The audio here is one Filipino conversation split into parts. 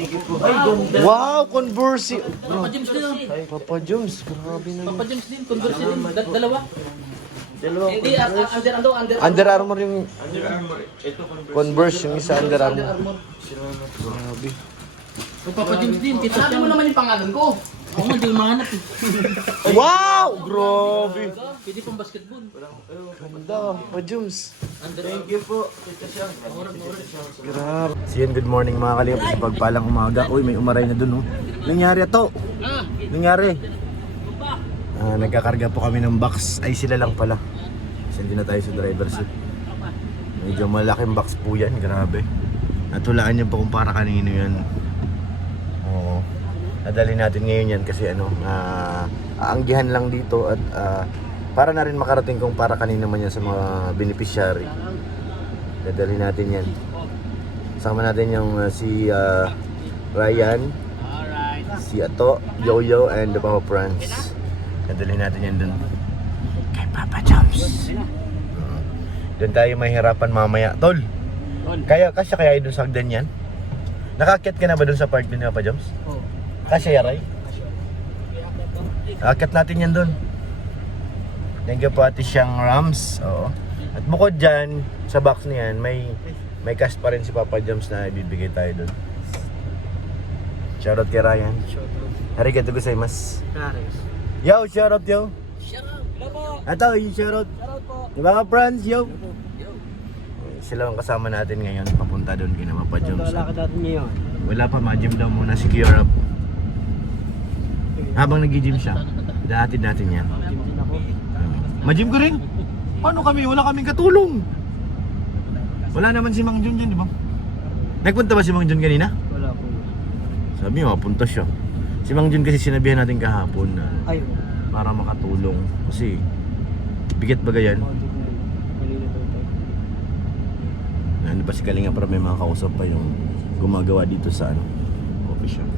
Ay, ganda. Wow, Converse. Papa James din oh. Papa Jones, grabe na Papa yun. James din, Converse din. Dalawa. Dalawa. Hindi, under. Under Armour yung Under Armour. Ito Converse, yung isa Under Armour. Grabe. Yung Papa James din, kita Sabi mo naman yung pangalan ko. Oo nga, hindi ko mahanap eh. Wow, grabe. Pwede pang basketball. Ganda, Papa Jones. Thank you po. Tita Siang. Grabe. So yun, good morning mga kaliyap sa pagpalang umaga. Uy, may umaray na dun, oh. Nangyari to. Nangyari. Nagkakarga po kami ng box. Ay, sila lang pala. Kasi hindi na tayo sa driver's seat. Medyo malaking box po yan, grabe. Natulaan niyo po kung para kanino yan. Oo. Nadali natin ngayon yan kasi aanggihan lang dito at para na rin makarating kung para kanino man yan sa mga beneficiary. Dadali natin yan. Sama natin yung si Ryan, si Ato, Yoyo, and the Papa Franz. Dadali natin yan dun kay Papa Jams. Doon tayo mahirapan mamaya. Tol, kaya dun sa hagdan yan? Nakakyat ka na ba dun sa park din ni Papa Jams? Oo. Kasya yaray? Nakakyat natin yan dun. Thank you po Ate Siyang Rams. Oo. At bukod dyan, sa box niyan, may cash pa rin si Papa Jams na ibibigay tayo dun. Shoutout kay Ryan. Arigatou gozaimasu. Yo, shoutout yo. Ato, yung shoutout. Diba ka friends, yo. Sila ang kasama natin ngayon, papunta doon kay Papa Jams. Wala pa, ma-gym daw muna si Kiorap. Habang nag-gym siya, dahatid natin yan. Ma-gym ko rin. Paano kami? Wala kaming katulong. Wala naman si Mang Jun dyan, di ba? Nagpunta ba si Mang Jun kanina? Wala po. Sabi mo, punta siya. Si Mang Jun kasi sinabihan natin kahapon na Ayun. para makatulong. Kasi, bigat baga yan. Ano ba si Kalinga para may mga kausap pa yung gumagawa dito sa coffee shop.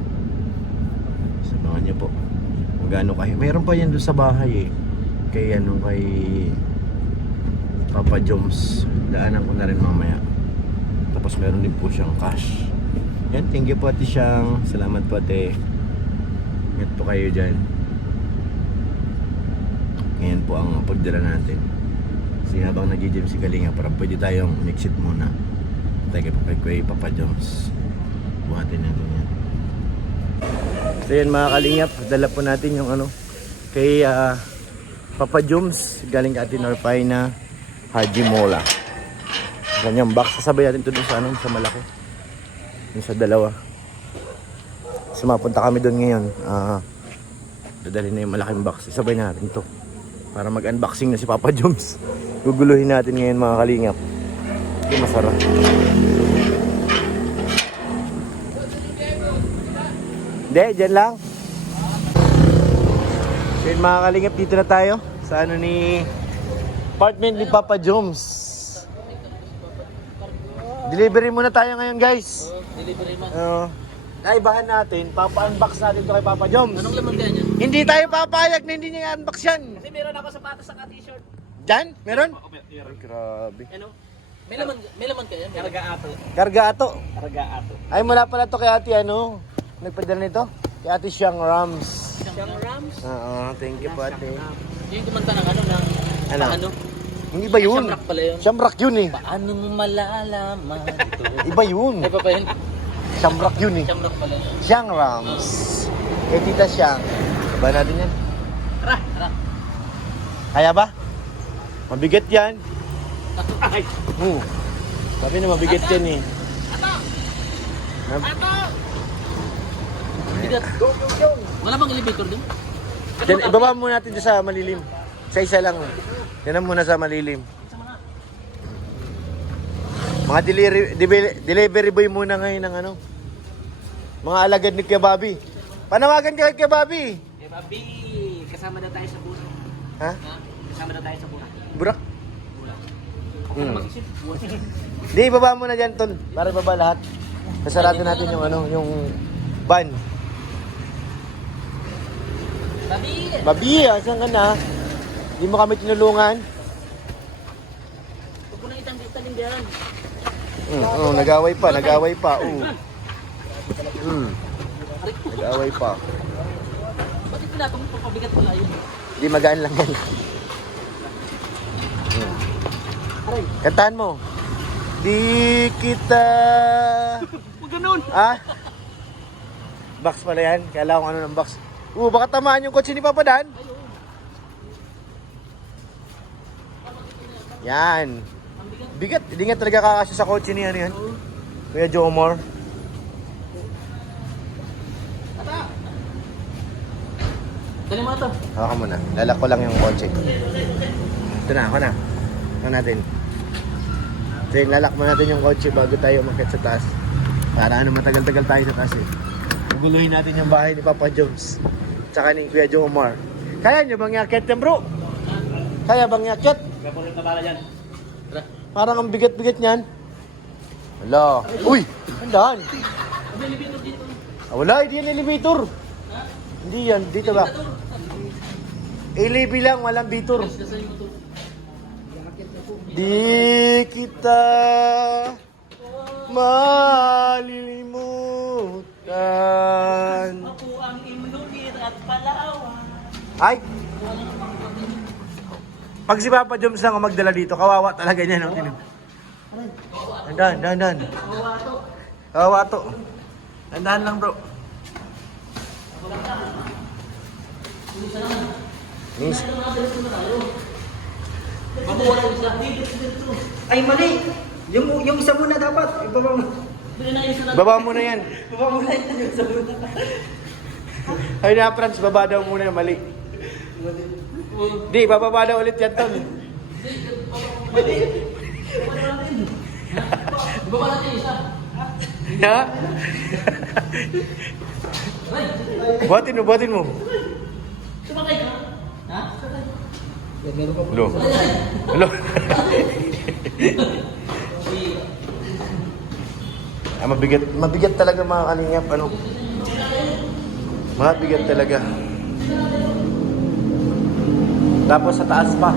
Sabangan niyo po. Kung gaano kayo. Mayroon pa yan doon sa bahay eh. Kay Papa Joms. Daanan ko na rin mamaya. Tapos meron din po siyang cash. Yan, thank you po Ate Siyang. Salamat po Ate. Ingat po kayo dyan. Ngayon po ang pagdala natin. Kasi habang nag-gym si Kalinga, para pwede tayong mix it muna. Tayo kay Papa Joms. Buhatin natin yan. So yan mga Kalingap, dala po natin yung kay Papa Joms. Galing ka Ate Norpay na Haji Mola. Ganyang box. Sasabay natin ito dun sa malaki. Yung sa dalawa. So mapunta kami doon ngayon. Dadalhin na yung malaking box. Isabay natin to para mag-unboxing na si Papa Joms. Guguluhin natin ngayon mga Kalingap. Ito masarap. Hindi, dyan lang. So mga Kalingap, dito na tayo sa ni apartment ni Papa Joms. Delivery muna tayo ngayon guys. Delivery man. Naibahan natin, papa-unbox natin to kay Papa Joms. Anong laman kaya niyan? Hindi tayo papayag na hindi niya i-unbox yan. Kasi meron ako sapatos sa t-shirt. Diyan? Meron? Ay, grabe. Ano? May laman kaya? Karga ato. Karga ato. Karga ato. Ay, mula pala to kay Ate nagpadala nito? Kay Ate Siyang Rams. Siyang Rams? Oo, thank you po Ate. Yung kumanta ng ng Ano? paano? Hindi ba yun? Siyamrak pala yun. Siyamrak yun eh. Paano mo malalaman ito? Iba yun. Ay pa yun? Siyamrak yun eh. Siyamrak pala yun. Siyang Rams. Kay Tita Siyang. Ba natin yan? Tara! Tara! Kaya ba? Mabigat yan. Ay! Sabi na mabigat yan eh. Bigat! Wala bang elevator dun? Diyan, ibaba muna natin dyan sa malilim. Isa-isa lang. Yan muna sa malilim. Mga delivery boy muna ngayon ng mga alagad ni Kuya Bobby. Panawagan ka kay Kuya Bobby. Eh, Babi! Kasama na tayo sa burak. Ha? Kasama na tayo sa burak. Burak? Burak. Mag-isip. Di, ibaba muna dyan, Tol. Para ibaba lahat. Kasarado natin yung yung van. Babi! Bobby, asan ka na? Hindi mo kami tinulungan. Huwag mo na itang diyan. Nagaway pa. Nag-away pa. Bakit pinatong mo pabigat pala yun? Hindi magaan lang yan. Aray. Kantahan mo. Di kita... Huwag ganun. Ah? Box pala yan. Kala ko ano ng box. Baka tamaan yung kotse ni Papa Dan. Yan. Bigat. Hindi nga talaga kakasya sa kotse ni ano yan. Kuya Jomar. Dali mo ito. Ako muna. Lalak ko lang yung kotse. Ito na, ako na. Ako natin. So yun, lalak mo natin yung kotse bago tayo umakyat sa taas. Para ano, matagal-tagal tayo sa taas eh. Guguluhin natin yung bahay ni Papa Joms. Tsaka ni Kuya Jomar. Kaya nyo bang yakyat yan bro? Kaya bang yakyat? Kaya po rin nabala dyan. Parang ang bigat-bigat niyan. Wala. Uy! Handaan. May elevator dito. Wala, hindi yan elevator. Hindi yan. Dito ba? LAB lang, walang bitor. Di kita malilimutan. Ako ang imunir at palawan. Ay! Pag si Papa Joms lang ang magdala dito, kawawa talaga niya. No? Dandan. Kawawa to. Dandan lang bro. Miss. Ay, mali! Yung isa muna dapat. Ibaba mo. Baba mo na yan. Ibaba mo na yung isa muna. Ay na, Franz, baba daw muna yung mali. Di, bababa daw ulit yan, Ton. Mali! Ibaba natin yung isa. Ha? Buhatin mo. Sumakay ka. Ha? Hello. Hello. Mabigat talaga mga kalingap, ano? Mabigat talaga. Tapos sa taas pa.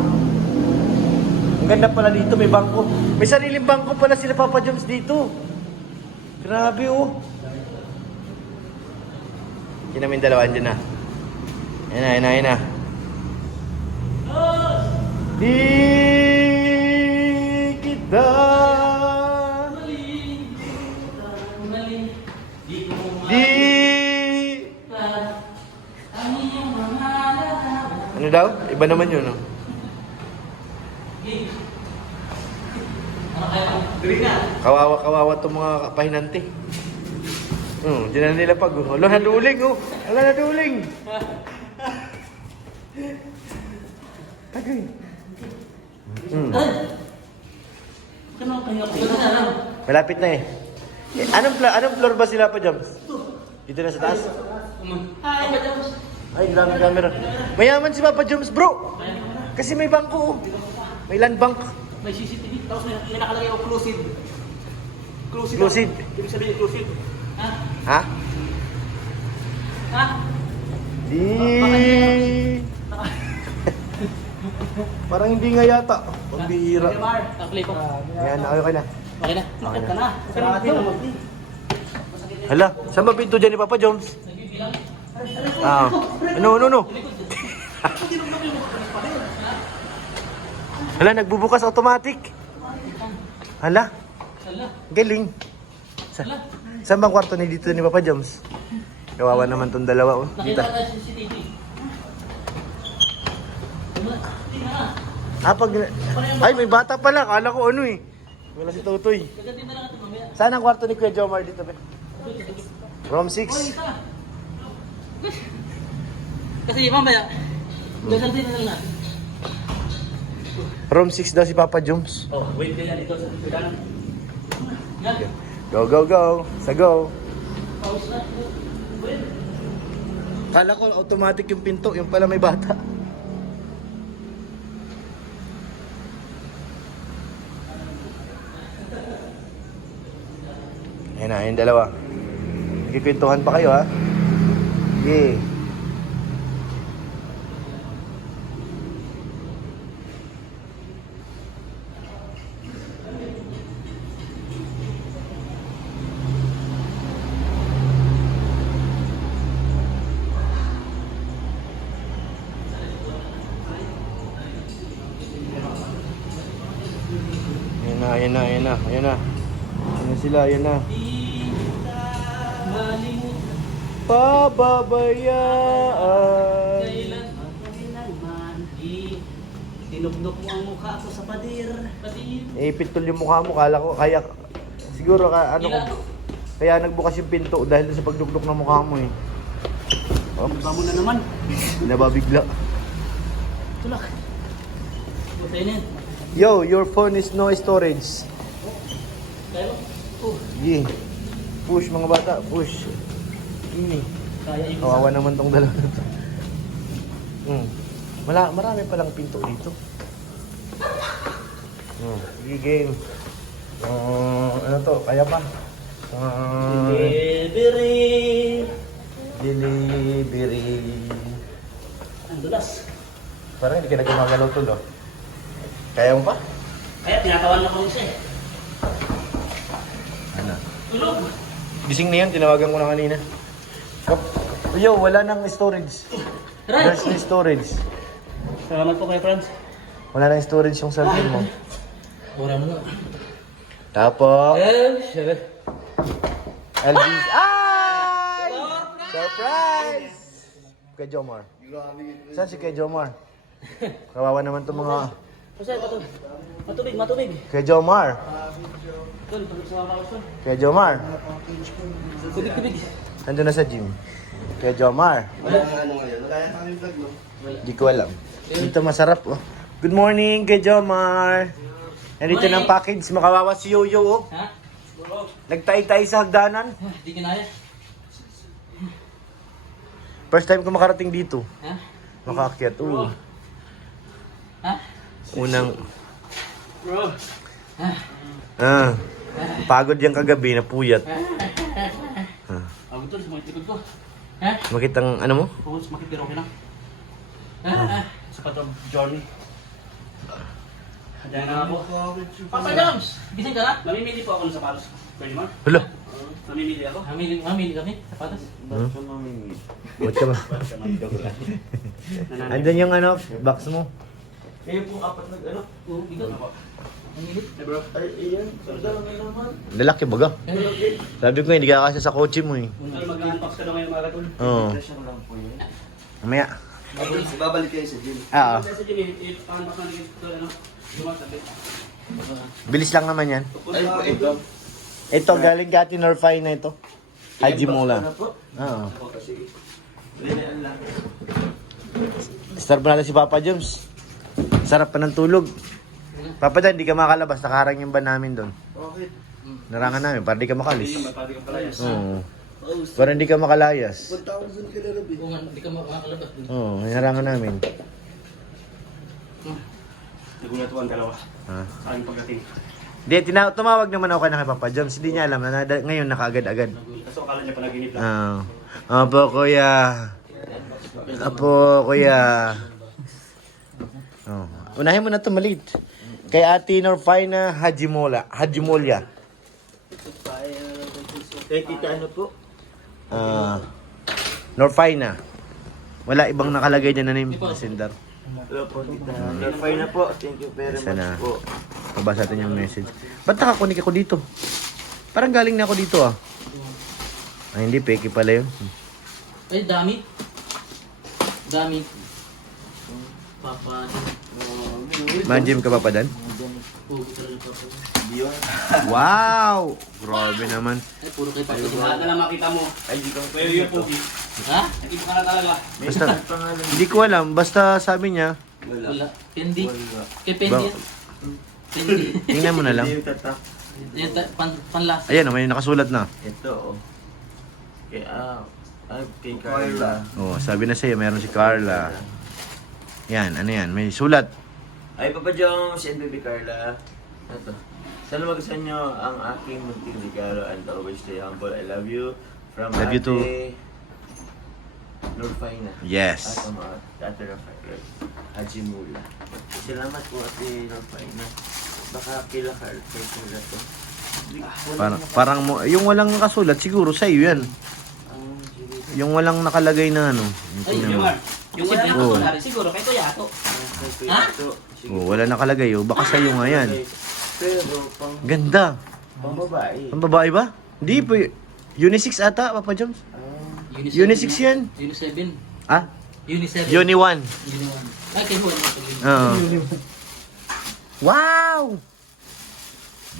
Ang ganda pala dito, may bangko. May sariling bangko pala sila Papa Joms dito. Grabe oh. Yun namin dalawa, andyan na. Ayan na. Di kita Di Ano daw? Iba naman yun, no? Kawawa itong mga pahinante. Diyan na nila pag. Wala na duling, oh. Wala na duling. Tagay. Malapit na eh. Anong floor ba sila pa, Joms? Dito na sa taas? Ay, grabe camera. Mayaman si Papa Joms, bro. Kasi may bangko, oh. May land bank. May CCTV. Tapos may nakalagay ako exclusive. Exclusive. Ibig sabihin exclusive. Ha? Ha? Ha? Di. Parang hindi nga yata. Pambihira. Play ko. Yan, okay na. Okay na. Bakit ka na? Hala, saan ba pinto dyan ni Papa Joms? Ah, no. Hala, nagbubukas automatic. Hala, galing. Saan bang kwarto ni dito ni Papa Joms? Kawawa naman tong dalawa, oh. Dito. Nakita na CCTV. Ay, may bata pala. Kala ko ano eh. Wala si Totoy. Gaganti na lang ito mamaya. Saan ang kwarto ni Kuya Jomar dito, be? Room 6. Kasi mamaya, gaganti na lang natin. Room 6 daw si Papa Joms. Oh, wait ka yan. Ito sa kanan. Yan. Go. Sa go. Pause na. Wait. Kala ko automatic yung pinto. Yung pala may bata. Ayun na, yung dalawa. Nagkikwentuhan pa kayo, ha? Sige. Ayan na, ayan na, ayan na. Ayan na sila, ayan na. Pababayaan. Kailanman tinugdok mo ang mukha ko sa padir. Ipitol yung mukha mo, kala ko, kaya, siguro ka, ano ko, kaya nagbukas yung pinto dahil sa pagdukdok ng mukha mo eh. Iba mo na naman. Nababigla. Tulak. Butay na yan. Yo, your phone is no storage. Kaya mo? Oh, Sige. Push mga bata, push. Ini. kaya yung Kawawa naman tong dalawa na to. Marami palang pinto dito. Sige, game. Ano to? Kaya pa? Delivery. Delivery. Ang dulas. Parang hindi ka na gumagalaw tulo. Kaya mo pa? Kaya tinatawan na ko siya eh. Ano? Tulog. Gising na yan, tinawagan ko na kanina. Yo, wala nang storage. Right. There's no storage. Salamat po kay Franz. Wala nang storage yung cellphone mo. Ora mo na. Tapos, Shit. LB's. Ay! Surprise! Kay Jomar. Saan si kay Jomar? Kawawa naman itong mga... Kasi matubig. Kay Jomar. Tol, tulog sa mga kausap. Kay Jomar. Tubig. Nandun na sa gym. Kay Jomar. Di ko alam. Dito masarap oh. Good morning kay Jomar. Nandito ng package. Makawawa si Yoyo oh. Ha? Nagtay-tay sa hagdanan. Di kinaya. First time ko makarating dito. Ha? Makaakyat. Ha? Unang... Bro. Pagod yung kagabi, napuyat. Ako tol, sa mga tikod ko. Ha? Makitang ano mo? Oo, sa makitiro ko lang. Sa patong journey. Diyan na ako. Papa Joms! Gising ka na? Mamimili po ako ng sapatos. Pwede mo? Hala. Mamimili ako. Mamimili kami? Sapatos? Ba't ka mamimili? Ba't ka ba? Andun yung ano, box mo. Kayo pong apat nag-ano? Oo, bigot. Mamimili? Bro. Ay, iyan. Sandal na naman. Lalaki baga. Sabi ko hindi ka kasi sa kotse mo eh. Mag-unbox ka na ngayon mga katol. Oo. Dasyan lang po yun. Mamaya. Babalik kayo sa gym. Oo. Sa Jimmy, i-unbox na naging ito, ano? Lumasabi. Bilis lang naman yan. Ay po, ito. Ito, galing ka atin Norfine na ito. Haji Mola. Ano po? Oo. Ako kasi. Ganyan lang. Start ba natin si Papa Joms? Sarap pa ng tulog. Papa Dan, di ka makalabas. Nakaharang yung van namin doon. Bakit? Narangan namin para di ka makalis. Pwede kang palayas. Oo. Para hindi ka makalayas. 1,000 ka na rin. Kung hindi ka makakalabas dun. Oo, narangan namin. Nagulat ko ang dalawa. Ha? Sa aking pagdating. Di, tumawag naman ako kay Papa Joms. Hindi niya alam na ngayon nakaagad-agad. Kaso akala niya panaginip lang. Apo, kuya. Apo, kuya. Oh. Unahin mo na ito, maliit. Kay Ate Norfina Hajimola. Hajimolya. Kay tita ano po? Norfina. Wala ibang nakalagay dyan na name. Sendar. Hello po, tita. Verify na po. Thank you very Sana. much po. Mabasa natin yung message. Ba't nakakunik ako dito? Parang galing na ako dito ah. Ay, hindi. Peke pala yun. Ay, dami. Dami. Papa. Man-gym ka pa pa, Dan? Pugo talaga papa. Yun. Wow! Grabe naman. Ay, puro kay papa. Lahat na lang makita mo. Ay, di ka Pwede yung pugi. Ha? Hindi ka na talaga. Basta, pangalan. hindi ko alam. Basta sabi niya, Wala. Pendi. Wala. Kay Pendi. Ba- yan. Pendi. tingnan mo na lang. Hindi yung tatak. Yan, panlasa. Ayan, may nakasulat na. Ito, oh. Kay Carla. Oh, sabi na sa'yo, meron si Carla. Yan, ano yan? May sulat. Ay, Papa Jones and Baby Carla. Ito. Sana magustuhan nyo ang aking munting regalo and always stay humble. I love you. From Love you too. Norfina. Yes. At mga Ate Rafael. Hajimula. Salamat po, Ate Norfina. Baka kila Carla to. Parang mo, yung walang nakasulat, siguro sa'yo yan. Yung walang nakalagay na ano. Ay, Tingnan mo. yung wala na Oo. siguro kay Kuya Ato. Ha? Oh, wala nakalagay oh. Baka sa'yo nga yan. Pero Ganda. pang babae. Ang babae ba? Hindi po. Unisex ata, Papa Joms. Unisex yan. Uni 7. Ah? Uni 7. Uni 1. Uni 1. Ay, kayo mo. Oo. Wow!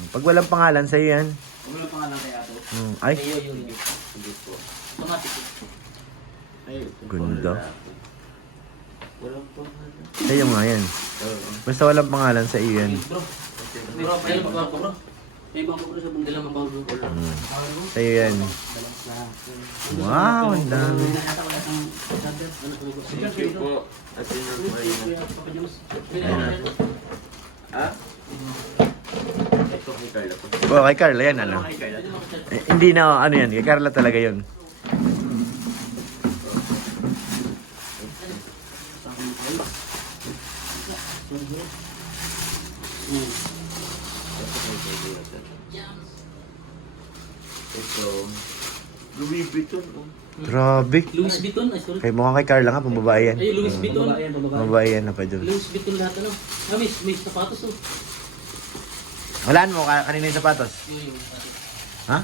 Pag walang pangalan, sa'yo yan. Ano lang pangalan kay Ato? Ay, Kayo yun. Hindi po. Automatic. Ay, Ganda. Walang pangalan. sa'yo nga yan. Oo. Basta walang pangalan sa iyo yan. Bro. Bro, pwede magbago bro. May bangko bro sa bundila magbago. Sa'yo yan. Wow, ang dami. Thank you po. At yun ang Marina. Ah? Ito kay Carla po. Oh, kay Carla yan, ano? Kay Carla. Hindi na, ano yan. Kay Carla talaga yun. Ito. Louis Vuitton. Oh. Grabe. Louis Vuitton, ay sorry. Kay mukhang kay Carla nga, pambabae yan. Ay, Louis Vuitton. Pambabae yan, Papa Joms. Louis Vuitton lahat ano. Ah, may sapatos oh. Walaan mo, kanina yung sapatos. Yung Ha?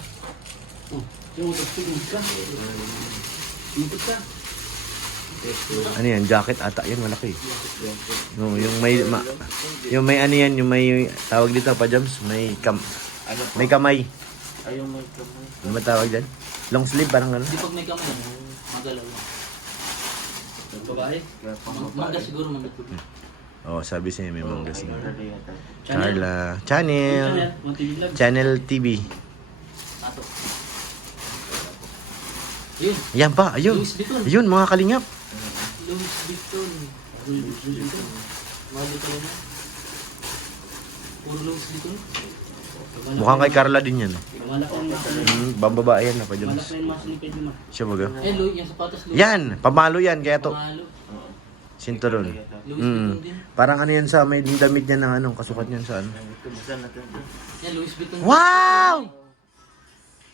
Oh, yung tingin ka. Ikot ka. Ano yan? Jacket ata. Yan, malaki. No, yung may, yung may ano yan, yung may, tawag dito, Papa Joms, may Ano po? may kamay. Ayaw may kamay. Ano ba tawag dyan? Long sleeve, parang ano? Di pag may kamay, magalaw lang. Babae? Kaya pang Mangga babae. siguro mangga. Oo, sabi siya may mangga Kay siguro. Carla yata. Carla. Channel. Mga TV vlog. Channel TV. Ato. Yun. Yan pa, ayun. Louis Vuitton. Ayun, mga kalingap. Louis Vuitton. Louis Vuitton. Mahal ito na. Puro Louis Vuitton. Mukhang kay Carla din yan. Wala pa yung muscle. Bambabae yan, Papa Wala Joms. pa yung muscle ni Pedro. Siya baga. Eh, Louis, yung sapatos Louis. Yan, pamalo yan, kaya to. Pamalo. Oo. Sinturon. Louis Vuitton din. Parang ano yan sa, may damit niya ng anong kasukat niyan sa ano. Ito, basta natin ito. Yan, Louis Vuitton. Wow!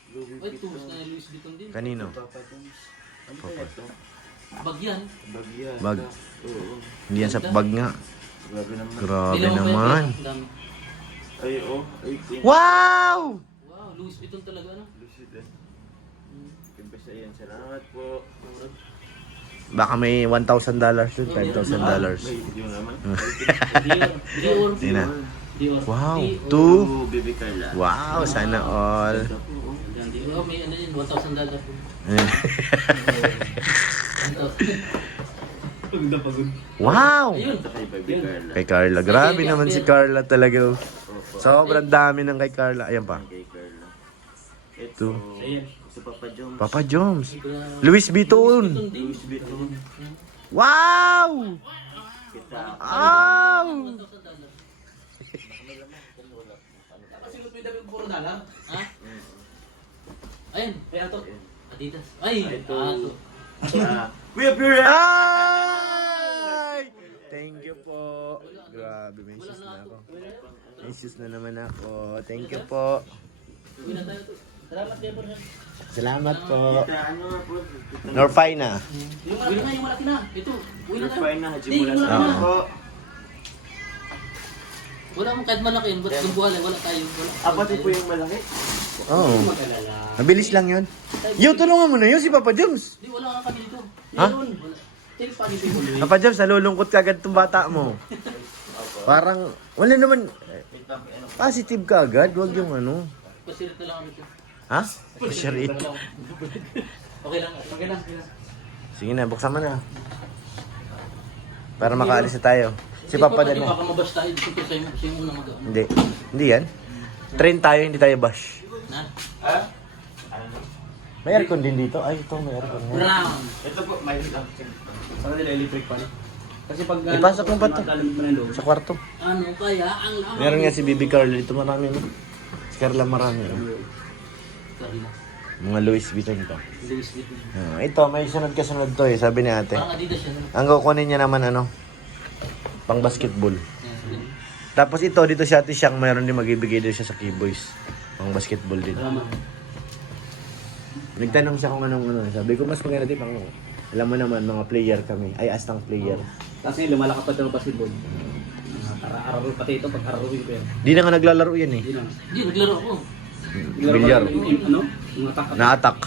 Louis Ay, tubos na yung Louis Vuitton din. Kanino? Papa Jones. Ano kaya ito? Bag yan. Bag yan. Bag. Oo. Hindi yan sa bag nga. Grabe naman. Grabe Bilang mo pa naman. yan, dami. Ay, oh. Ay, thank Wow! Wow, Louis Vuitton talaga ano? Lucid eh. Kaya yan. Salamat po. Baka may $1,000 yun, $5,000. May video naman. Dior. Dior. Hindi na. Dior. Wow, Dior. two. Baby Carla. Wow, sana all. Ito po, oh. Yan, Dior. Oh, may ano yun, $1,000 po. Pagod na pagod. Wow! Ayun. Ito kay Baby Carla. Kay Carla. Grabe naman si Carla talaga. Opo. Sobrang dami ng kay Carla. Ayan pa. Kay Carla. Ito. Ito. Ayan. Sa Papa Jones. Papa Joms. Ito na. Louis Vuitton. Louis Vuitton. Wow! Kita. Wow! Kasi gusto yung dami puro na lang. Ha? Ayun. Ay, ato. Adidas. Ay, Ito. ato. Ah. Kuya Pure! Ay! Thank you po. Grabe, may shoes na ako. May shoes na naman ako. Thank you po. Uwi na tayo to. Salamat kayo po. Salamat po. Kita, ano nga po? Norfina. Yung malaki na, yung malaki na. Ito. Uwi na tayo. Fine na, Haji Hindi, mula wala sa na. ako. Wala mong kahit malaki yun. Ba't gumbuhala? Wala tayo. Wala. Apat po yung malaki. Oo. Mag-alala. Mabilis lang yun. Yo, tulungan mo na yun si Papa Joms. Hindi, wala ka kami dito. Ha? Yun. Wala. Take pa dito mo. Papa Joms, nalulungkot ka agad itong bata mo. Parang, wala naman, positive ka agad. Huwag yung ano. Pasirit na lang kami dito. Ha? Share it. Okay lang. Okay lang. Okay lang. Sige na, buksan mo na. Para makaalis na tayo. Si Papa Pwede din baka na. mabash tayo. Dito sa'yo siya yung unang mag- Hindi. Hindi yan. Train tayo, hindi tayo bash. Na? Ah? Ano? May aircon din dito. Ay, ito may aircon. Brown. Ito po, may lang. Sana nila electric pa rin. Kasi pag... Ipasok mo ba ito? Magalamit mo na yung loob. Sa kwarto. Ano kaya ang... Meron nga si Bibi Carla dito, marami no. Si Carla marami. No? Carla. Mga Louis Vuitton to. Louis Vuitton. Ito, may sunod kasunod to eh, sabi ni ate. Parang Adidas yan. Ang kukunin niya naman ano, pang basketball. Yan. Tapos ito, dito si ate Siyang, mayroon din magbibigay din siya sa Keyboys. Pang basketball din. Salamat. Nagtanong siya kung anong ano. Sabi ko, mas maganda din pang, alam mo naman, mga player kami. Ay, astang player. Kasi lumalaki pa daw basketball. Araro pati ito, pag araruin ko yan. Di na nga naglalaro yan eh. Hindi lang. Hindi, naglaro ako. Bilyar. Ano? Yung attack. Na-attack.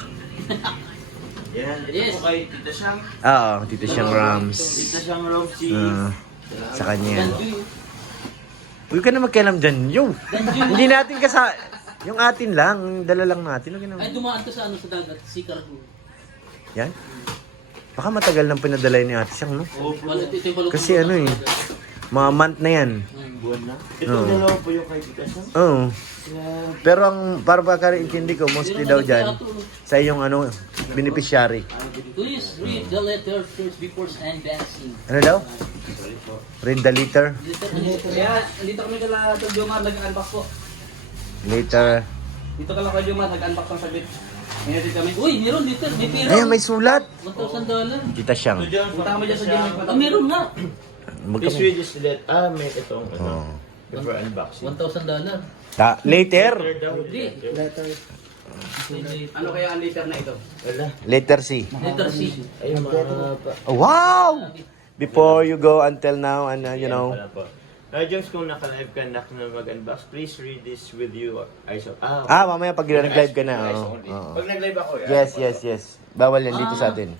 Yan, ito Yes. po kay Tita Shang. Oo, Tito Siyang Rams. Tita Shang Roxy. Sa kanya yan. Danjoy. Huwag ka na magkialam dyan. Yo! Hindi natin yung atin lang, yung dala lang natin. Huwag ka Ay, na. dumaan ka sa ano sa dagat, si Cargo. Yan. Baka matagal nang pinadala ni ate siyang, no? Oh, Ito yung balot. Kasi ano eh. Mga month na yan. buwan na. Ito Oo. dalawa po yung kay Tita Shang. Oo. Kaya, Pero ang para pagkakaintindi ko, mostly daw dyan, sa iyong ano, beneficiary. Please read the letter first before unboxing. Ano daw? sorry po. Read the letter. Kaya, dito kami kala Tol Jomar nag-unbox po. Later. Dito kala Tol Jomar nag-unbox ng saglit. Ngayon dito kami. Uy, meron dito. May pera. Ayan, may sulat. $1,000. Kita siyang. So, dyan, Punta kami dyan sa Shang. gym. Ah, meron na. Please read this let. May itong Oh. before unboxing. $1,000. Later. daw. Hindi. Ano kaya ang liter na ito? Wala. Letter C. Letter C. Ayun mga Oh, wow! Before you go until now, and you know. Wala po. Jones, kung naka-live ka na mag-unbox, please read this with you. Mamaya pag nag-live ka na. Oo. Pag nag-live ako, Yes. Bawal yan dito sa atin.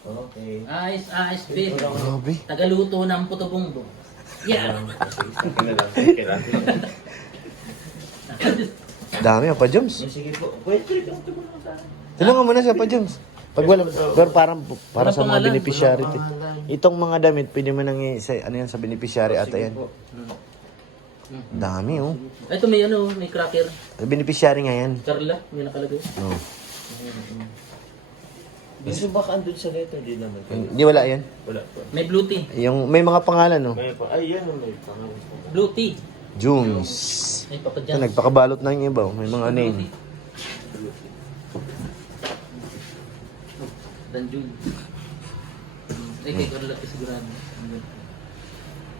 Okay. Ayos, babe. Grabe. Tagaluto ng puto-bumbong. Yeah. Dami pa Joms. Sige po. Pwede kang tumulong sa akin. Tulungan mo na sa pa Joms. Pag wala, pero parang para Walang sa mga pangalan. beneficiary. Walang pangalan. Itong mga damit, pwede mo nang ano yan sa beneficiary ata yan. Dami oh. Ito may ano, may cracker. Beneficiary nga yan. Carla, may nakalagay. Oh. Gusto baka andun sa letter, di naman. Hindi wala yan. Wala po. May blue tea. Yung may mga pangalan oh. May pa. Ay, yan. May pangalan po. Blue tea. Jones. May Ito, papadyan. nagpakabalot na yung iba oh. May mga name. Danjoy. Ay, kay Carla ka sigurado.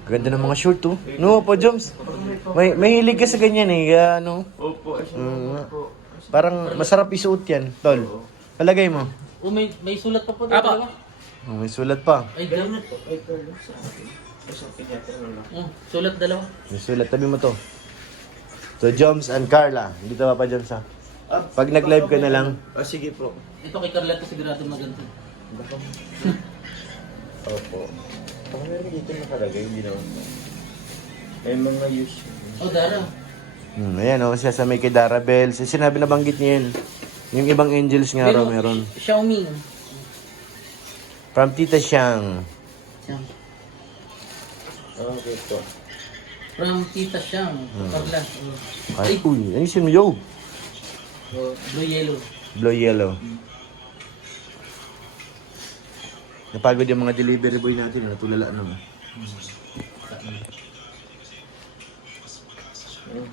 Ganda ng mga short oh. No po Joms. May hilig ka sa ganyan eh. Kaya, ano. Opo, ay siya po. Parang masarap isuot yan. Tol. Palagay mo. Oh, may sulat pa po dalawa. Oh, may sulat pa. Ay, Ganun gamit. po. Ay, Carlos, sa akin. Kasi tinatanong lang. Sulat dalawa. May sulat. Tabi mo to. So, Joms and Carla. Dito pa Joms ha. Pag nag-live ka na lang. Sige po. Ito kay Carla ka sigurado maganda. Baka Opo. Baka meron dito nakalagay, hindi naman po. May mga use. Oh, Dara. Ayan o, siya sa may kay Dara Bells. Sinabi na banggit niya yun. Yung ibang angels nga raw meron. Xiaomi. From Tita Shang. Okay po. From Tita Shang. Carla. Ay, uy. Ayusin mo, yo. Blue yellow. Blue yellow. Napagod yung mga delivery boy natin. Natulala naman.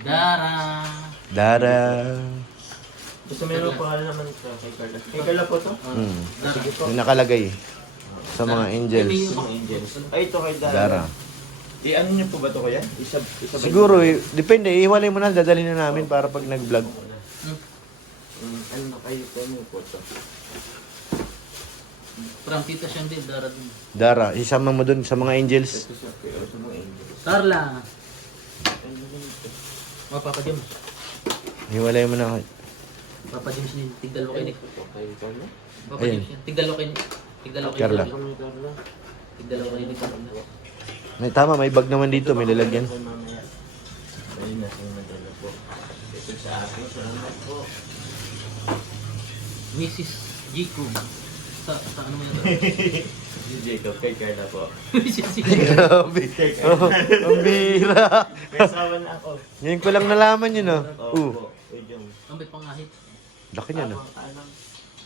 Dara. Dara. Basta meron pa naman sa kay Carla. Kay Carla po to? Dara. Yung nakalagay. Sa mga angels. Mga angels. Ay, ito kay Dara. Dara. Ano niyo po ba ito kuya? Isa ba? Siguro, depende. Iwalay mo na. Dadalhin na namin para pag nag-vlog. Ano na kayo po? Ano po ito? From Tita Shang din, Dara din. Dara, isama mo dun sa mga angels. Ito sa kayo sa mga angels. Carla. Ano naman ito? Oh, Papa James. Iwalay mo na. Papa James din. Tigdalo kayo ni. Kay Carla? Papa Ayun. James yan. Tigdalo kayo ni. Tigdalo kayo Carla. ni. Kami Carla. Tigdalo kayo ni Carla. May tama, may bag naman dito. May lalagyan. Kay mamaya. Ayun na, yung madala po. Ito sa akin. Salamat po. Mrs. Jico. Sa ano mo yan? Si Jacob, kay Carla po. Mrs. Jico. Grabe. Oh, ang bira. May asawa na ako. Ngayon ko lang nalaman yun ah. Opo. Uy, Jom. Ang may pangahit. Laki niya na. Anong?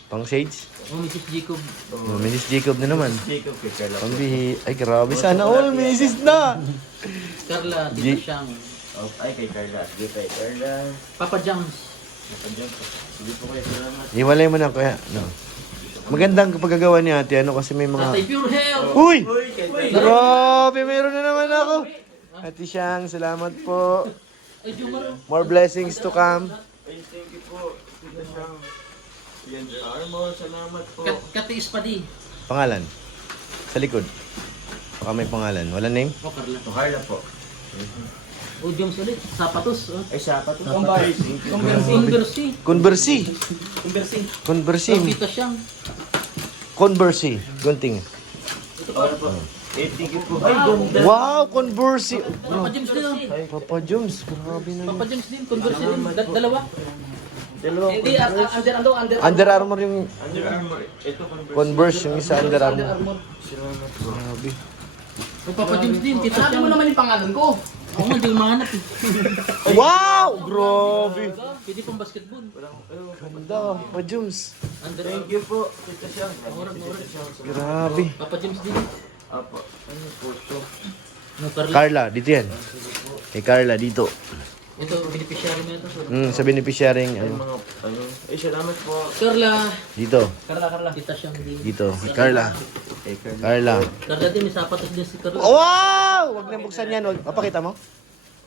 Pang shades. Oh, Mrs. Jacob. Oh, Mrs. Jacob na naman. Jacob, kay Carla po. Ay, grabe. Sana all, Mrs. na. Carla, Tita Shang. Oh, ay, kay Carla. Sige, kay Carla. Papa James. Napandyan po. Sige po kayo, salamat. Iwalay mo na kaya. No. Magandang pagkagawa ni ate. Ano kasi may Tatay mga... Pure Health. Uy! Uy, kay Carla. Grabe, mayroon na naman ako. Ate Shang, salamat po. Ay, Jumar. More blessings to come. Ay, thank you po. Tita Shang. Yan, Armo, salamat po. Katiis pa di. Pangalan. Sa likod. Baka may pangalan. Wala name? Oh, Carla. Oh, Carla po. Oh, Joms ulit. Sapatos. Oh. Ay, siapa to. Converse. Conversi. Conversi. Kita siyang. Conversi. Gunting. Ano po? Eh, tigil po. Ay, ganda. Wow, Conversi. Papa James din. Oh. Papa Jones, grabe na Papa James din. Converse din. Dalawa. Dalawa. Hindi, under. Under Armour yung Under Armour. Ito, Converse, yung isa Under Armour. Grabe. Oh, Papa James din. Kita Sabi siyang. mo naman yung pangalan ko. Oo nga, hindi ko mahanap eh. Wow! Grabe! Pwede pang basketball. Ganda, Papa Jones. Under Thank you po. Tita Siyang. Grabe. Papa James din. Apo. Ano po ito? No, Carla. Carla, dito yan. Kay Carla, dito. Ito, beneficiary mo ito. Sa beneficiarying, Ay, ano, mga, ano. Ay, salamat po. Carla. dito. Carla. Kita siyang din. Dito. Kay Carla. Eh, Carla. Carla. Carla din, may sapatos din si Carla. Wow! Huwag na buksan yan. Huwag. Papakita mo.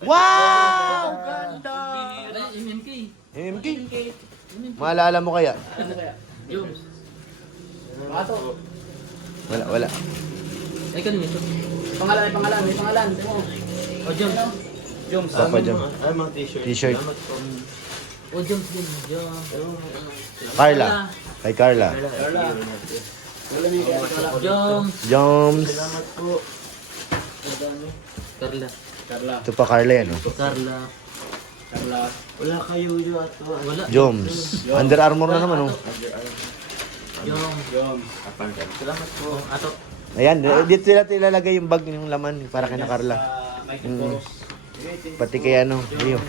Wow! Ganda! Ay, MMK. MMK. Maalala mo kaya? Joms. Bato. Wala. Ay, kanina ito. Pangalan. Tingnan mo. Oh, Joms. Joms. Papa Jones. Ay, mga t-shirt. T-shirt. Salamat po. Oh, Joms din. Joms. Carla. Kay Carla. Carla. Joms. Joms. Salamat po. Carla. Ito pa Carla yan. Oh. Carla. Wala kayo yun ato. Wala. Joms. Under Armour na naman. Oh. Under Armour. Joms. Salamat po. Oh, ato. Ayan, dito sila ilalagay yung bag yung laman para kay na Carla. Pati kay ano, iyo.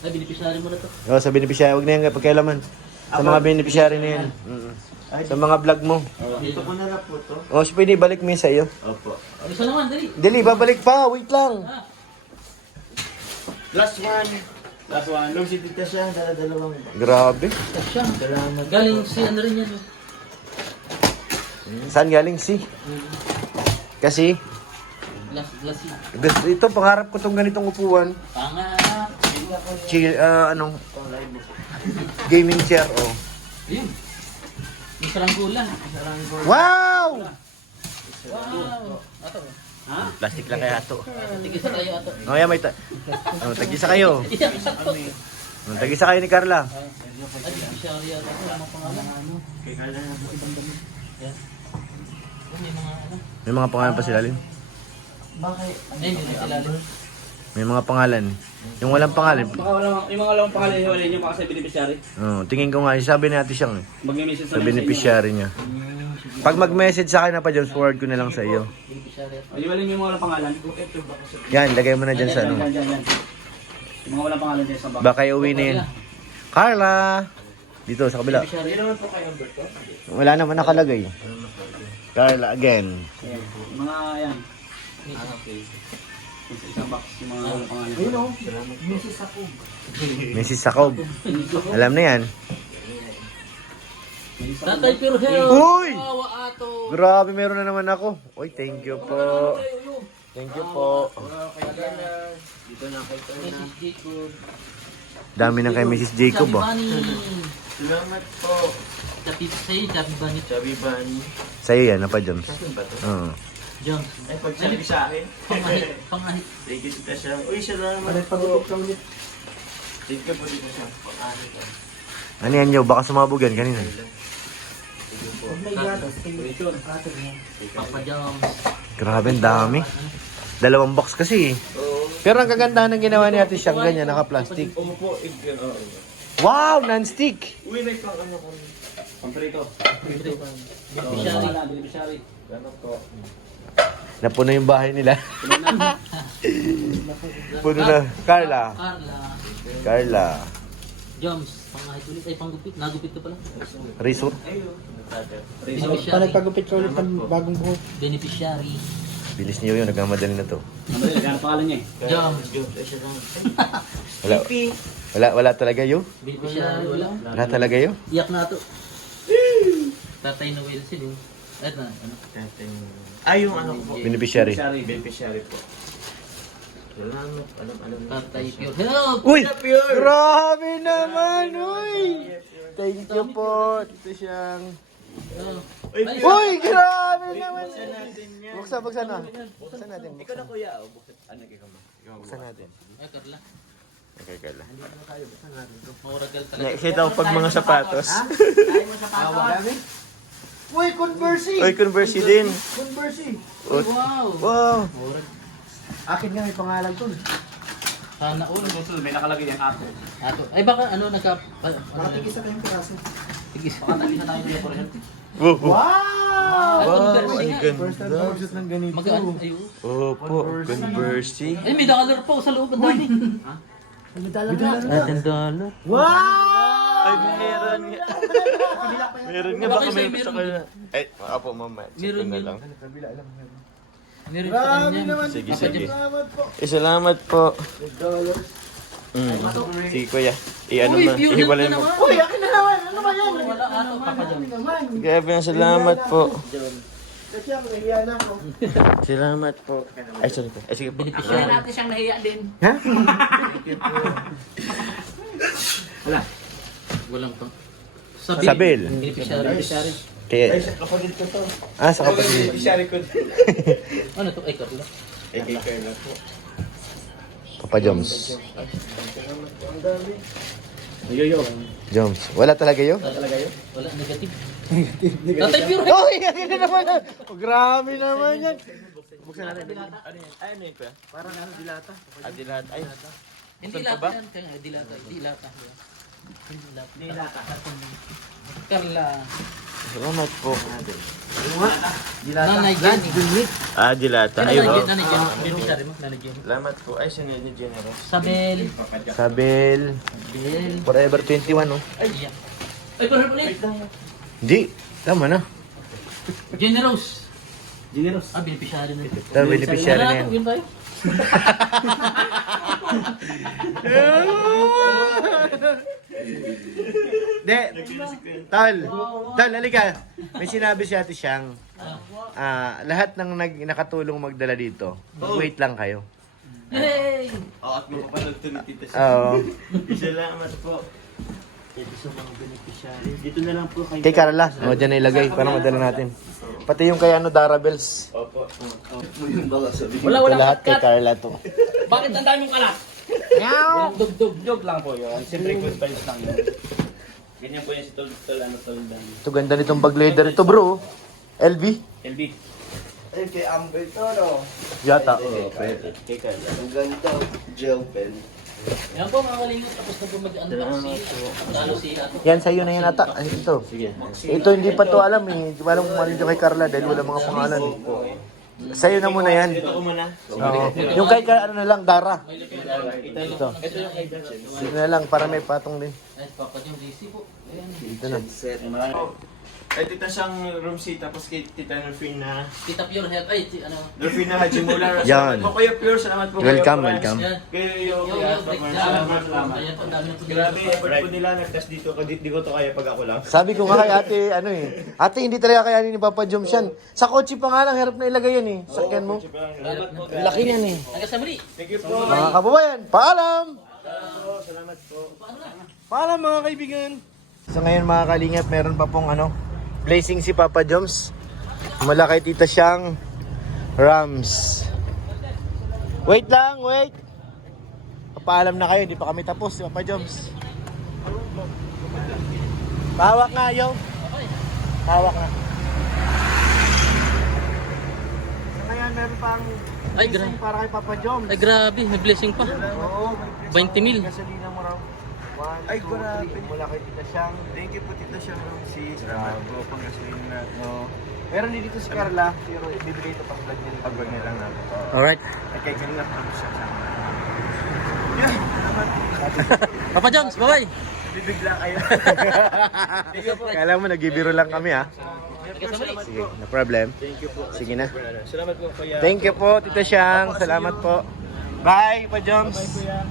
Ay, beneficiary mo na to. Sa beneficiary, wag na yan pagkailaman. Sa mga beneficiary na yan. Sa mga vlog mo. Dito ko na lang po to. O, so pwede balik mo yun sa iyo. Opo. Isa naman, dali. Dali, babalik pa. Wait lang. Ah, Last one. Love si Tita siya. Dalawang. Grabe. siya. Salamat. Galing si ano rin yan. Saan galing si? Kasi, Lasi. ito, pangarap ko tong ganitong upuan. Pangarap. Chill, gaming chair, oh. Ayun. Yung saranggola. Wow! Wow. Ato. Plastic lang kaya ito. Tigisa tayo ato. Oh, yan, tagisa kayo. Sakto. Tagisa kayo ni Carla. Ay, beneficiary ato. Ang pangalan. Kay Carla na po. Yan. May mga ano. May mga pangalan pa sila, Lin. Bakit? Ay, hindi sila. May mga pangalan. Yung walang pangalan. Yung mga walang pangalan, hiwalay niyo mga sa beneficiary. Oh, tingin ko nga, sabi ni Ate Siyang, Mag-message sa beneficiary niya. Pag mag-message sa akin na pa, James, forward ko na lang sa iyo. Beneficiary ato. Hiwalay niyo yung mga walang pangalan. Yan, lagay mo na dyan sa ano. Yan. Yung mga walang pangalan dyan sa box. Baka iuwi na yun. Carla! Dito, sa kabila. Hindi naman po kayo Alberto. Wala naman nakalagay. Carla, again. Ayan. Yung mga yan. Okay. Sa isang box yung mga walang pangalan. Mrs. Sakob. Alam na yan. Tatay Pure Health. Uy! Kawawa ato. Grabe, meron na naman ako. Uy, thank you po. Thank you po. Dito na kay Carla. Mrs. Jacob. Dami na kay Mrs. Jacob, Chubby oh. Bunny. Salamat po. Sa'yo, Chubby Bunny. Chubby Bunny. Sa'yo yan, apa, James? Sa akin ba to? Oo. Jones. Ay, pag sabi sa akin. Pangahit. Thank you, Tita Siyang. Uy, salamat po. Thank you po, Tita Siyang. Pang-alit. Ano yan, yo? Baka sumabog yan kanina. Papa Jones. Grabe, ang dami. 2 box kasi eh. Oo. Pero ang kagandahan ng ginawa ni Ate Siyang ganyan, naka-plastic. Opo, Wow, non-stick! Uy, may pang ano kami. Pamprito. Beneficiary. Beneficiary. Salamat po. Napuno yung bahay nila. Puno na. Carla. Carla. Jones. Pangahit ulit. Ay, panggupit. Nagupit ka pala. Resort. Ayun. Beneficiary. Nagpagupit ka ulit ng bagong buhok. Beneficiary. Bilis niyo yun, nagmamadali na to. Ano ang pangalan niya eh? Jones. Ay, siya lang. Wala talaga yo. Beneficiary. Wala. Wala talaga yo. Iyak na ito. Tatay na Wilson eh. At na, ano? Ay, yung ano po. Beneficiary. Beneficiary po. Salamat. Alam. Tatay Pure Health. Uy! Grabe naman, uy! Thank you po, Tito Siyang. Uy, Uy, grabe naman! buksan natin yan. Buksan na. Buksan natin. Ikaw na kuya. Ano kayo mo? Buksan natin. Ay, Carla. Okay, Carla. Mauragal talaga. Next ito pag mga sapatos. Uy, Converse! Uy, Converse din. Converse! Ay, wow. Wow. Akin nga may pangalan to. Sana all. Susunod, may nakalagay yan ato. Ato. Ay, baka ano, Nakatigis na kayong piraso. Tigis. Baka tayo na tayo dito. Wow. Wow! Ay, Converse Ang nga. First time ganda. ko mag-shoot ng ganito. Mag-ano? Ay, Opo, Converse. ay, may dollar pa sa loob. Ang dami. Medala na. $10. Wow! Ay, meron nga. Meron nga, baka may gusto ka na. Ay, apo, mama. Meron Meron na yun. lang. Meron sa Grabe kanya. naman. Sige, Papa sige. James. Salamat po. Salamat po. $10. Sige, kuya. I-ano Uy, na. pure Ihiwalay na mo. naman. Uy, akin na naman. Ano ba yan? Wala ato, Papa John. Naman. Grabe, salamat po. Kasi ako nahiya na ako. Salamat po. Ay, sorry po. Ay, sige po. Beneficiary natin siyang nahiya din. Ha? Walang pa. Sabil. Beneficiary. Kaya, Kapatid ko to. sa kapatid. Ano to? Ay, Carla. Papa Joms. Ang dami. Joms. Wala talaga yun? Wala, negative. Tatay pure. Uy, yan na naman. Oh, grabe naman yan. Buksan natin. Ano yan? Ay, ano yun kuya? Parang ano, dilata. Ah, dilata. Ay, Hindi lata yan. Kaya dilata. Hindi lata. Dilata. Carla. salamat po. Dilata. Nanay Jenny. Ah, dilata. Nanay Ay, wow. Jenny. Nanay Jenny. Beneficiary mo. Nanay Jenny. Salamat po. Ay, sinili generous. Sabel. Sabel. Bel. Forever 21, no? Ay, ay, pero ulit. Hindi. Tama na. Generous. Generous. Ah, beneficiary na. Ito, beneficiary na yan. Yun tayo. De, Tal, halika. May sinabi si Ate Siyang, lahat ng nakatulong magdala dito, wait lang kayo. Yay! At makapanood to ni Tita Oo. Salamat po. Ito sa mga beneficiary. Dito na lang po kayo. Kay Carla, dyan na ilagay para madala natin. Pati yung kay Darabels. Opo. Wala, Ito lahat kay Carla to. Bakit ang daming kalat? Meow! Dugdug. Joke lang po yun. Siyempre, good vibes lang yun. Ganyan po yan si Tol Dan. Ito ganda nitong bag leather ito bro. LV? LB. Ay, kay Amber to, no? Yata. Pwede. Kay Carla. Ang ganda. Gel pen. Yan po mga kalingap. Tapos na po mag-unboxing. Ano si Ato? Yan sa'yo na yan ata. Ay, ito. Sige. Ito hindi pa to alam eh. Di ba alam kung ano yung kay Carla dahil wala mga pangalan eh. Sa'yo na muna yan. Ito ko muna. Oo. Yung kay Carla, ano na lang, Dara. Ito. Ito yung kay Dad. Ito na lang, para may patong din. Ay, Papa yung DC po. Ayan. Ito na. Ay, tita siyang room seat, tapos kay Tita Norfina. Tita Pure Health. Ay, ano? Norfina Hajimula. Yan. Salamat po Kuya Pure, salamat po. Welcome, Kuya welcome. Franz. Yan. Kayo yung Yo, yo, breakdown. Ayan po, ang dami na po. Grabe, effort po nila. Nagtas dito. Di ko to kaya pag ako lang. Sabi ko nga kay ate, ano eh. Ate, hindi talaga kayanin ni Papa Joms yan. Sa kotse pa nga lang, hirap na ilagay yan eh. Sakyan mo. Salamat po. Ang laki niyan eh. Hanggang sa muli. Thank you po. Mga kababayan, paalam! Salamat po. Paalam mga kaibigan! So ngayon mga kalingap, meron pa pong blessing si Papa Joms. Mula kay Tita Siyang Rams. Wait lang, wait! Papaalam na kayo, di pa kami tapos si Papa Joms. Pahawak nga, yo! Pahawak nga. So ngayon, meron pang Ay, blessing para kay Papa Joms. Ay, grabe. May blessing pa. Oo, 20 mil. Gasolina mo raw. 1, 2, 3, mula kay Tita Siyang. Thank you po Tita Siyang si Salamat po pang gasolina. No. Meron din dito si Carla, pero ibibigay ito pang vlog nila. Pag-vlog niya lang natin. Alright. Ay, kay kanina pa siya sa amin. Papa Joms, bye-bye. Bibigla kayo. Kala mo, nagibiro lang kami ha. Hanggang sa muli. Sige, no problem. Thank you po. Sige na. Salamat po Kuya. Thank you po, Tita Siyang. Salamat po. Bye, Pa Joms. Kuya.